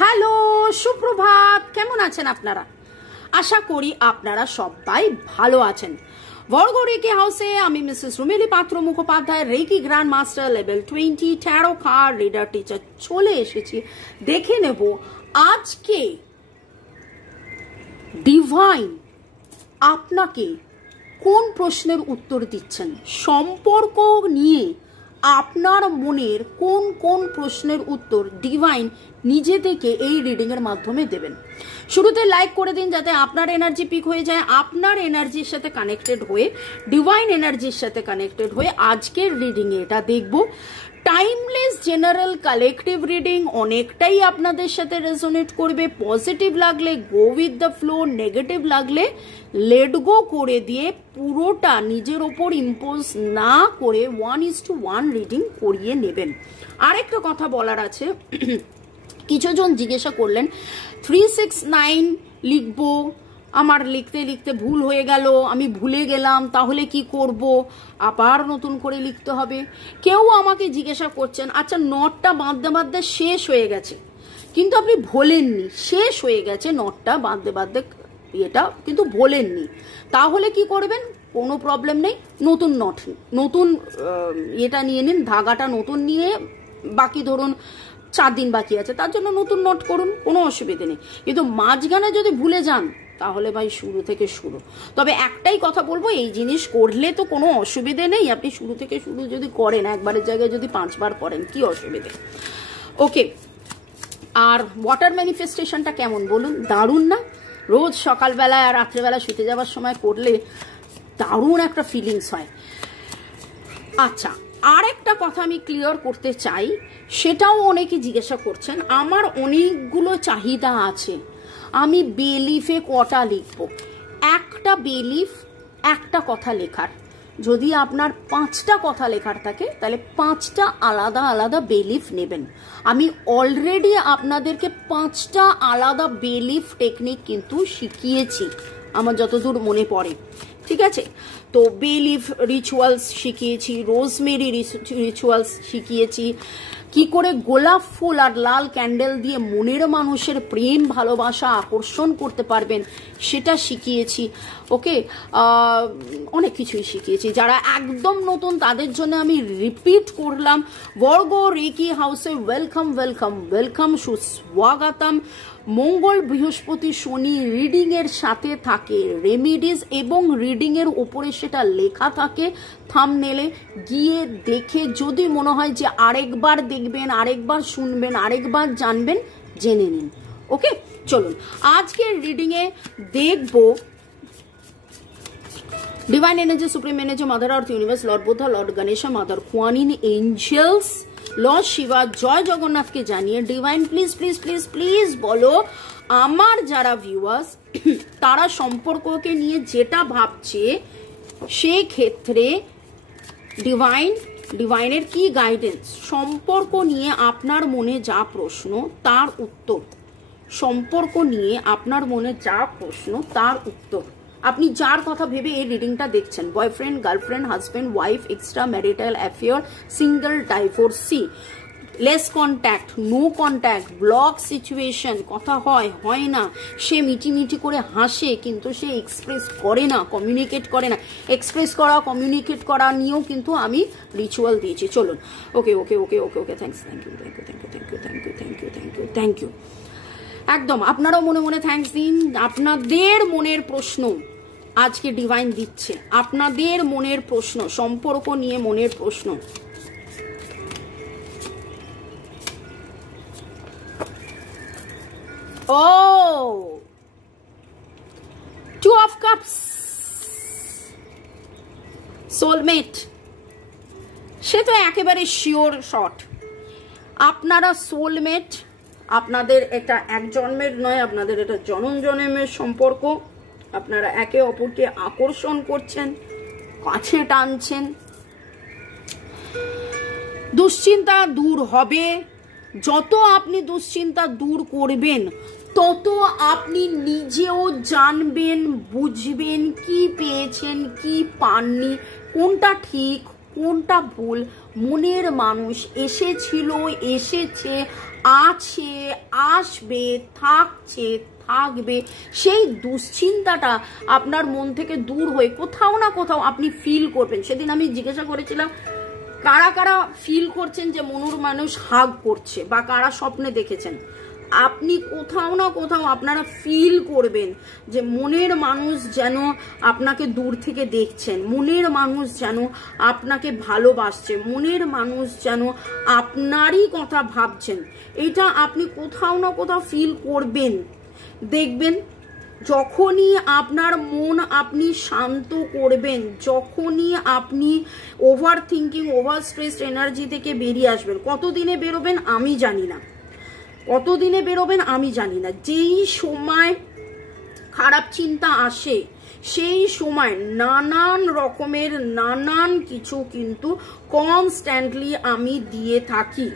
Hello, সুপ্রভাত। কেমন আছেন আপনারা? আশা করি আপনারা সবাই ভালো আছেন। বর্গ রেকি হাউসে আমি Mrs Rumeli Patra Mukhopadhyay, Reiki grand master level 20 tarot card reader teacher চলে এসেছি। দেখে নেব আজকে ডিভাইন আপনাকে কোন প্রশ্নের উত্তর দিচ্ছেন, সম্পর্ক নিয়ে আপনার মনের কোন কোন প্রশ্নের উত্তর ডিভাইন নিজে থেকে এই রিডিং এর মাধ্যমে দেবেন। শুরুতে লাইক করে দিন যাতে আপনার এনার্জি পিক হয়ে যায়, আপনার এনার্জির সাথে কানেক্টেড হয়ে, ডিভাইন এনার্জির সাথে কানেক্টেড হয়ে আজকের রিডিং এ এটা দেখব। টাইমলেস জেনারেল কালেকটিভ রিডিং, অনেকটাই আপনাদের সাথে রেজোনেট করবে। পজিটিভ লাগলে go with the flow, negative লাগলে লেট গো করে দিয়ে পুরোটা নিজের ওপর ইম্পোজ না করে 1:1 রিডিং করিয়ে নেবেন। আরেকটা কথা বলার আছে, কিছুজন জিজ্ঞাসা করলেন 369 লিখবো, আমার লিখতে লিখতে ভুল হয়ে গেল, আমি ভুলে গেলাম, তাহলে কি করব? আবার নতুন করে লিখতে হবে। কেউ আমাকে জিজ্ঞাসা করছেন, আচ্ছা নটটা বাঁধতে বাঁধতে শেষ হয়ে গেছে, কিন্তু আপনি ভোলেননি, শেষ হয়ে গেছে নটটা বাঁধতে বাঁধতে, এটা কিন্তু ভোলেননি, তাহলে কি করবেন? কোনো প্রবলেম নেই, নতুন নট, নতুন এটা নিয়ে নিন, ধাগাটা নতুন নিয়ে, বাকি ধরুন 4 দিন বাকি আছে, তার জন্য নতুন নোট করুন, কোনো অসুবিধে নেই। কিন্তু মাঝখানে যদি ভুলে যান তাহলে ভাই শুরু থেকে শুরু। তবে একটাই কথা বলবো, এই জিনিস করলে তো কোনো অসুবিধে নেই, আপনি শুরু থেকে শুরু যদি করেন, একবারের জায়গায় যদি 5 বার করেন, কি অসুবিধে? ওকে। আর ওয়াটার ম্যানিফেস্টেশনটা কেমন বলুন? দারুণ না? রোজ সকালবেলায় আর রাত্রেবেলা শুতে যাওয়ার সময় করলে দারুণ একটা ফিলিংস হয়। আচ্ছা, আর একটা কথা আমি ক্লিয়ার করতে চাই, সেটাও অনেকে জিজ্ঞাসা করছেন। আমার অনেকগুলো চাহিদা আছে, আমি বেলিফে কটা লিখব? একটা বেলিফ, একটা কথা লেখার। যদি আপনার 5টা কথা লেখার থাকে তাহলে 5টা আলাদা আলাদা বেলিফ নেবেন। আমি অলরেডি আপনাদেরকে 5টা আলাদা বেলিফ টেকনিক কিন্তু শিখিয়েছি, আমার যতদূর মনে পড়ে, ঠিক আছে? তো বেলিফ রিচুয়ালস শিখিয়েছি, রোজমেরি রিচুয়ালস শিখিয়েছি, কি করে গোলাপ ফুল আর লাল ক্যান্ডেল দিয়ে মনের মানুষের প্রেম ভালোবাসা আকর্ষণ করতে পারবেন সেটা শিখিয়েছি। ওকে, অনেক কিছুই শিখিয়েছি। যারা একদম নতুন তাদের জন্য আমি রিপিট করলাম, বর্গ রেকি হাউসে ওয়েলকাম ওয়েলকাম ওয়েলকাম, সুস্বাগতম। মঙ্গল বৃহস্পতি শনি রিডিং এর সাথে থাকে রেমিডিজ, এবং রিডিং এর উপরে সেটা লেখা থাকে থাম্বনেলে। গিয়ে দেখে যদি মনে হয় যে আরেকবার দেখবেন, আরেকবার শুনবেন, আরেকবার জানবেন, জেনে নিন। ওকে, চলুন আজকের রিডিং এ দেখব divine energy, supreme energy, mother earth, universe, lord Buddha, lord Ganesha, mother Kuan Yin, angels, lord Shiva, জয় জগন্নাথকে জানিয়ে divine please please please please বলো আমার যারা ভিউয়ার্স তারা সম্পর্ককে নিয়ে যেটা ভাবছে সেই ক্ষেত্রে ডিভাইনের কি গাইডেন্স, সম্পর্ক নিয়ে আপনার মনে যা প্রশ্ন তার উত্তর, সম্পর্ক নিয়ে আপনার মনে যা প্রশ্ন তার উত্তর। আপনি যার কথা ভেবে এই রিডিংটা দেখছেন, boyfriend, girlfriend, husband, wife, extra marital affair, single, divorcee, less contact, no contact, block situation, কথা হয় না, সে মিটি করে হাসে কিন্তু সে এক্সপ্রেস করে না, কমিউনিকেট করে না। এক্সপ্রেস করা, কমিউনিকেট করা নিয়েও কিন্তু আমি রিচুয়াল দিয়েছি। চলুন, okay okay okay okay okay, thanks, thank you thank you thank you thank you thank you thank you thank you thank you. একদম আপনারাও মনে মনে থ্যাংকস দিন। আপনাদের মনের প্রশ্ন আজকে ডিভাইন দিচ্ছে, আপনাদের মনের প্রশ্ন, সম্পর্ক নিয়ে মনের প্রশ্ন। ও, 2 of Cups, সোলমেট, সে তো একেবারে শিওর শট। আপনারা সোলমেট, আপনাদের এটা এক জন্মের নয়, আপনাদের এটা জনম জন্মের সম্পর্ক। আপনারা একে অপরকে আকর্ষণ করছেন, কাছে টানছেন। দুশ্চিন্তা দূর হবে, যত আপনি দুশ্চিন্তা দূর করবেন তত আপনি নিজেও জানবেন, বুঝবেন কি পেয়েছেন, কি পাননি, কোনটা ঠিক, কোনটা ভুল। মনের মানুষ এসেছিল, এসেছে, আছে, আসবে, থাকছে, থাকবে, সেই দুশ্চিন্তাটা আপনার মন থেকে দূর হয়ে কোথাও না কোথাও আপনি ফিল করবেন। সেদিন আমি জিজ্ঞাসা করেছিলাম কারা কারা ফিল করছেন যে মনের মানুষ হাগ করছে, বা কারা স্বপ্নে দেখেছেন। আপনি কোথাও না কোথাও আপনারা ফিল করবেন যে মনের মানুষ যেন আপনাকে দূর থেকে দেখছেন, মনের মানুষ যেন আপনাকে ভালোবাসছে, মনের মানুষ যেন আপনারই কথা ভাবছেন। এটা আপনি কোথাও না কোথাও ফিল করবেন। দেখবেন যখনই আপনার মন আপনি শান্ত করবেন, যখনই আপনি over thinking, over stress energy থেকে বেরিয়ে আসবেন, কতদিনে বেরোবেন আমি জানি না, কতদিনে বেরোবেন আমি জানি না। যেই সময় খারাপ চিন্তা আসে সেই সময় নানান রকমের নানান কিছু কিন্তু কনস্ট্যান্টলি আমি দিয়ে থাকি,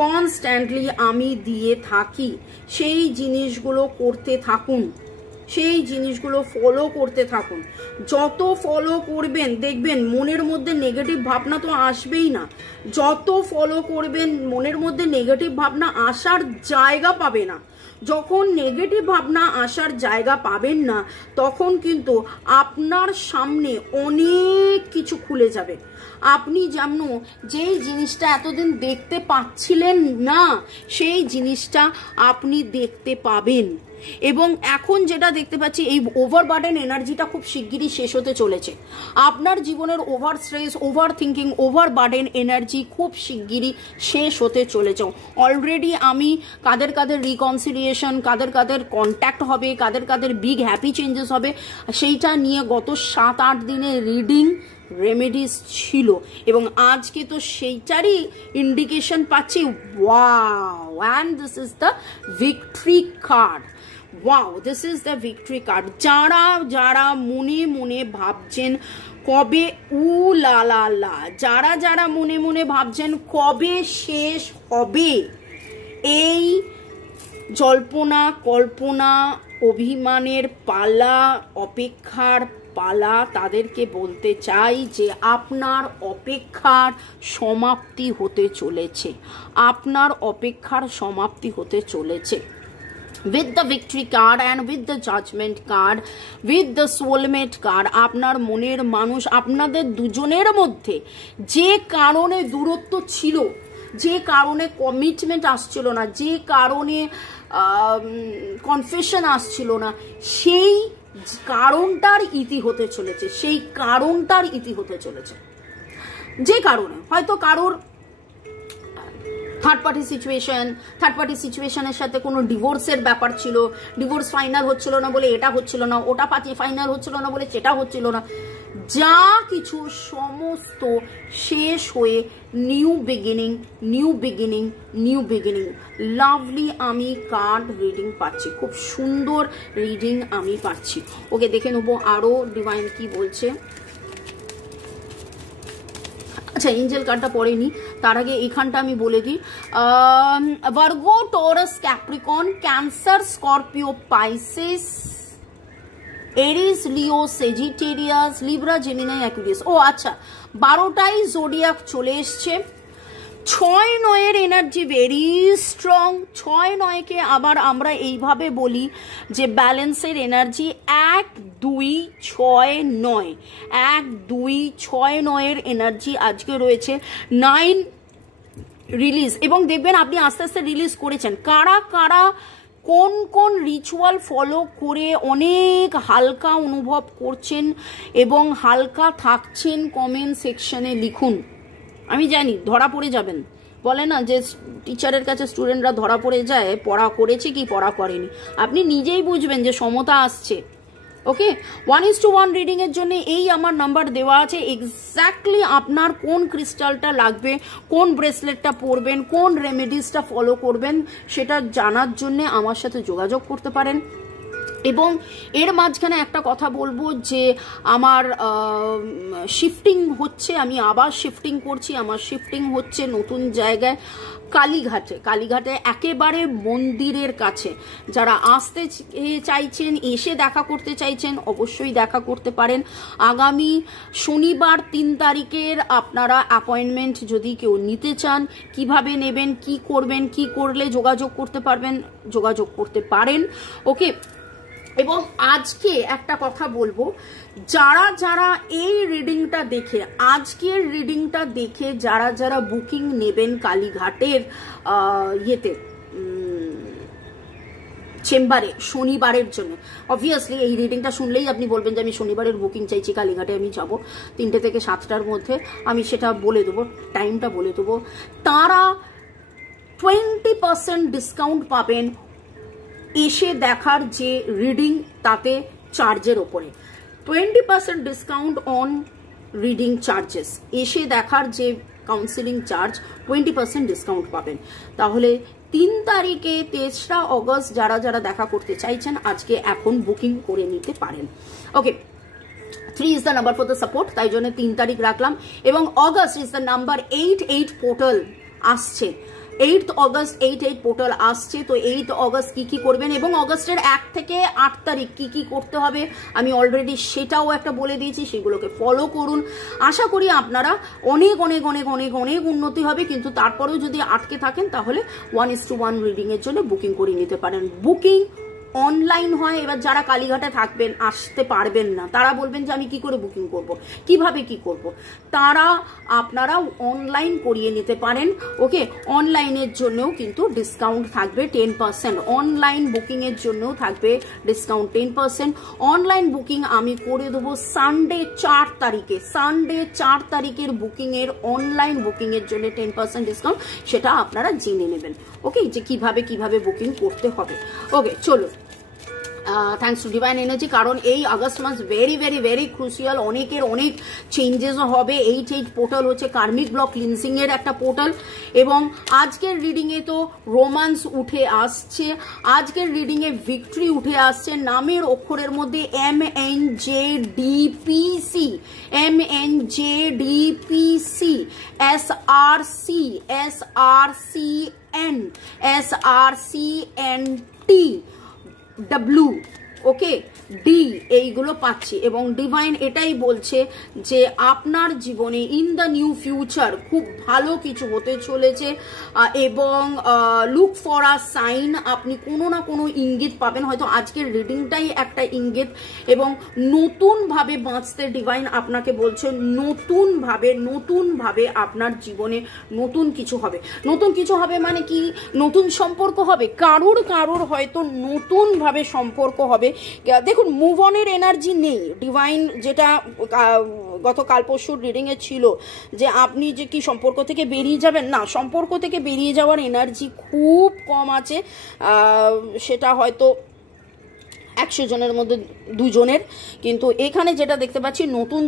কনস্ট্যান্টলি আমি দিয়ে থাকি। সেই জিনিসগুলো করতে থাকুন, সেই জিনিসগুলো ফলো করতে থাকুন। যত ফলো করবেন দেখবেন মনের মধ্যে নেগেটিভ ভাবনা তো আসবেই না। যত ফলো করবেন মনের মধ্যে নেগেটিভ ভাবনা আসার জায়গা পাবে না। যখন নেগেটিভ ভাবনা আসার জায়গা পাবেন না তখন কিন্তু আপনার সামনে অনেক কিছু খুলে যাবে। আপনি যেমন যেই জিনিসটা এতদিন দেখতে পাচ্ছিলেন না সেই জিনিসটা আপনি দেখতে পাবেন। এবং এখন যেটা দেখতে পাচ্ছি এই ওভারবার্ডেন এনার্জিটা খুব শিগগিরই শেষ হতে চলেছে। আপনার জীবনের over stress, over thinking, overburden energy খুব শিগগিরই শেষ হতে চলেছে। অলরেডি আমি কাদের কাদের রিকনসিলিয়েশন, কাদের কাদের কন্ট্যাক্ট হবে, কাদের কাদের বিগ হ্যাপি চেঞ্জেস হবে সেইটা নিয়ে গত 7-8 দিনের রিডিং রেমেডিস ছিল এবং আজকে তো সেইটারই ইন্ডিকেশন পাচ্ছি। Wow, and this is the victory card. Wow, this is the victory card. যারা যারা মনে মনে ভাবছেন কবে লা, যারা যারা মনে মনে ভাবছেন কবে শেষ হবে এই জল্পনা কল্পনা অভিমানের পালা, অপেক্ষার পালা, তাদেরকে বলতে চাই যে আপনার অপেক্ষার সমাপ্তি হতে চলেছে, আপনার অপেক্ষার সমাপ্তি হতে চলেছে। With the victory card and with the judgment card, with the soulmate card, আপনার মনের মানুষ, আপনাদের দুজনের মধ্যে যে কারণে দূরত্ব ছিল, যে কারণে কমিটমেন্ট আসছিল না, যে কারণে কনফেশন আসছিল না, সেই কারণটার ইতি হতে চলেছে, সেই কারণটার ইতি হতে চলেছে। যে কারণে হয়তো কারোর থার্ড পার্টি সিচুয়েশনের সাথে কোনো ডিভোর্সের ব্যাপার ছিল, ডিভোর্স ফাইনাল হচ্ছিল না বলে এটা হচ্ছিল না, ওটা ফাইনাল হচ্ছিল না বলে সেটা হচ্ছিল না, যা কিছু সমস্ত শেষ হয়ে new beginning, new beginning, new beginning. Lovely আমি কার্ড রিডিং পাচ্ছি, খুব সুন্দর রিডিং আমি পাচ্ছি। ওকে, দেখে নেবো আরো ডিভাইন কি বলছে। আচ্ছা, এঞ্জেল কার্ডটা পড়েনি, তার আগে এখানটা আমি বলে দিই। Virgo, Taurus, Capricorn, Cancer, Scorpio, Pisces, Aries, Leo, Sagittarius, Libra, Gemini, Aquarius. ও আচ্ছা, 12টাই জোডিয়াক চলে এসছে। 6-9-এর এনার্জি ভেরি স্ট্রং। 6-9কে আবার আমরা এইভাবে বলি যে ব্যালেন্সের এনার্জি 1-2-6-9, 1-2-6-9-এর এনার্জি আজকে রয়েছে। 9 রিলিজ, এবং দেখবেন আপনি আস্তে আস্তে রিলিজ করেছেন। কারা কারা কোন কোন রিচুয়াল ফলো করে অনেক হালকা অনুভব করছেন এবং হালকা থাকছেন কমেন্ট সেকশনে লিখুন। আমি জানি ধরা পড়ে যাবেন, বলে না যে টিচারের কাছে স্টুডেন্টরা ধরা পড়ে যায় পড়া করেছে কি পড়া করেনি, আপনি নিজেই বুঝবেন যে সমতা আসছে। ওকে, 1:1 রিডিং এর জন্য এই আমার নাম্বার দেওয়া আছে। এক্স্যাক্টলি আপনার কোন ক্রিস্টালটা লাগবে, কোন ব্রেসলেটটা পরবেন, কোন রেমেডিসটা ফলো করবেন সেটা জানার জন্য আমার সাথে যোগাযোগ করতে পারেন। এবং এর মাঝখানে একটা কথা বলবো যে আমার শিফটিং হচ্ছে, আমি আবার শিফটিং করছি, আমার শিফটিং হচ্ছে নতুন জায়গায় কালীঘাটে একেবারে মন্দিরের কাছে। যারা আসতে চাইছেন, এসে দেখা করতে চাইছেন, অবশ্যই দেখা করতে পারেন। আগামী শনিবার 3 তারিখের আপনারা অ্যাপয়েন্টমেন্ট যদি কেউ নিতে চান, কিভাবে নেবেন, কি করবেন, কি করলে যোগাযোগ করতে পারেন। ওকে, এবং আজকে একটা কথা বলবো, যারা এই রিডিংটা দেখে, আজকের রিডিংটা দেখে যারা বুকিং নেবেন কালীঘাটের চেম্বারে শনিবারের জন্য, অবভিয়াসলি এই রিডিংটা শুনলেই আপনি বলবেন যে আমি শনিবারের বুকিং চাইছি, কালীঘাটে আমি যাব 3টে থেকে 7টার মধ্যে, আমি সেটা বলে দেবো, টাইমটা বলে দেবো। তারা 20% ডিসকাউন্ট পাবেন এসে দেখার যে রিডিং, তাতে চার্জের ওপরে 20% ডিসকাউন্ট অন রিডিং চার্জেস। এসে দেখার যে কাউন্সিলিং চার্জ 20% ডিসকাউন্ট পাবেন। তাহলে 3 তারিখে 3রা অগস্ট যারা দেখা করতে চাইছেন, আজকে এখন বুকিং করে নিতে পারেন। ওকে, 3 is the number for the support, তাই জন্য 3 তারিখ রাখলাম। এবং August is the number 8 portal আসছে, 8 অগস্ট 8 পোর্টাল আসছে। তো 8 অগস্ট কি করবেন এবং অগস্টের 1 থেকে 8 তারিখ কি করতে হবে আমি অলরেডি সেটাও একটা বলে দিয়েছি, সেগুলোকে ফলো করুন। আশা করি আপনারা অনেক অনেক অনেক অনেক অনেক উন্নতি হবে। কিন্তু তারপরেও যদি আটকে থাকেন তাহলে 1:1 রিডিংয়ের জন্য বুকিং করে নিতে পারেন। বুকিং অনলাইন হয়। এবার যারা কালীঘাটে থাকবেন, আসতে পারবেন না, তারা বলবেন যে আমি কি করে বুকিং করব, কিভাবে কি করব, তারা আপনারা অনলাইন করিয়ে নিতে পারেন। ওকে, অনলাইনের জন্যও কিন্তু ডিসকাউন্ট থাকবে 10%, অনলাইন বুকিংয়ের জন্যও থাকবে ডিসকাউন্ট 10%। অনলাইন বুকিং আমি করে দেবো সানডে 4 তারিখে, সানডে 4 তারিখের বুকিংয়ের, অনলাইন বুকিংয়ের জন্য 10% ডিসকাউন্ট, সেটা আপনারা জেনে নেবেন। ওকে, যে কিভাবে বুকিং করতে হবে। ওকে, চলো, থ্যাংকস টু ডিভাইন এনার্জি, কারণ এই আগস্ট মাস ভেরি ভেরি ভেরি ক্রুশিয়াল, অনেকের অনেক চেঞ্জেসও হবে। 8 পোর্টাল হচ্ছে কার্মিক ব্লক ক্লিনসিং এর একটা পোর্টাল। এবং আজকের রিডিংয়ে তো রোমান্স উঠে আসছে, আজকের রিডিংয়ে ভিক্টরি উঠে আসছে। নামের অক্ষরের মধ্যে MNJDPC, SRCN, SRCNT, W, ওকে, ডি, এইগুলো পাচ্ছি। এবং ডিভাইন এটাই বলছে যে আপনার জীবনে ইন দ্য নিউ ফিউচার খুব ভালো কিছু হতে চলেছে। এবং লুক ফর আ সাইন, আপনি কোনো না কোনো ইঙ্গিত পাবেন, হয়তো আজকের রিডিংটাই একটা ইঙ্গিত। এবং নতুনভাবে বাঁচতে ডিভাইন আপনাকে বলছে, নতুনভাবে আপনার জীবনে নতুন কিছু হবে। নতুন কিছু হবে মানে কি, নতুন সম্পর্ক হবে, কারোর হয়তো নতুনভাবে সম্পর্ক হবে। দেখুন, মুভ অনের এনার্জি নেই ডিভাইন, যেটা গতকাল পরশুর রিডিংয়ে ছিল যে আপনি যে কি সম্পর্ক থেকে বেরিয়ে যাবেন, না, সম্পর্ক থেকে বেরিয়ে যাওয়ার এনার্জি খুব কম আছে। সেটা হয়তো 100 জনের মধ্যে 2 জনের। কিন্তু এখানে যেটা দেখতে পাচ্ছি, নতুন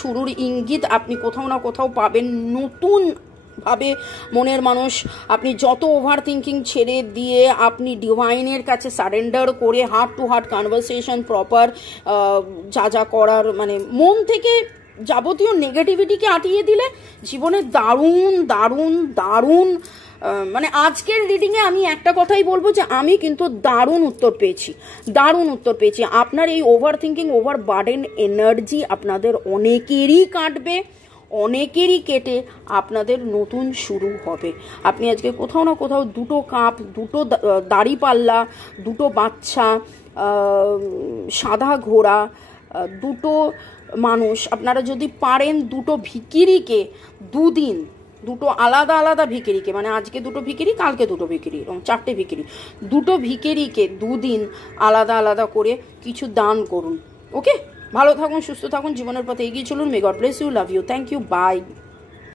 শুরুর ইঙ্গিত আপনি কোথাও না কোথাও পাবেন। নতুন ভাবে মনের মানুষ, আপনি যত ওভার থিঙ্কিং ছেড়ে দিয়ে আপনি ডিভাইনের কাছে সারেন্ডার করে heart to heart conversation, proper যা করার, মানে মন থেকে যাবতীয় নেগেটিভিটিকে আটিয়ে দিলে জীবনে দারুণ মানে আজকের রিডিংয়ে আমি একটা কথাই বলবো যে আমি কিন্তু দারুণ উত্তর পেয়েছি। আপনার এই over thinking, over burden energy আপনাদের অনেকেরই কাটবে, অনেকেরই কেটে আপনাদের নতুন শুরু হবে। আপনি আজকে কোথাও না কোথাও 2টো কাপ, 2টো দাড়িপাল্লা, 2টো বাচ্চা, সাদা ঘোড়া, 2টো মানুষ, আপনারা যদি পারেন 2টো ভিখিরিকে 2 দিন, 2টো আলাদা ভিখিরিকে, মানে আজকে 2টো ভিখিরি, কালকে 2টো ভিখিরি, এবং 4টে ভিখিরি, 2টো ভিখিরিকে 2 দিন আলাদা করে কিছু দান করুন। ওকে, ভালো থাকুন, সুস্থ থাকুন, জীবনের পথে এগিয়ে চলুন। May God bless you, love you, thank you, by.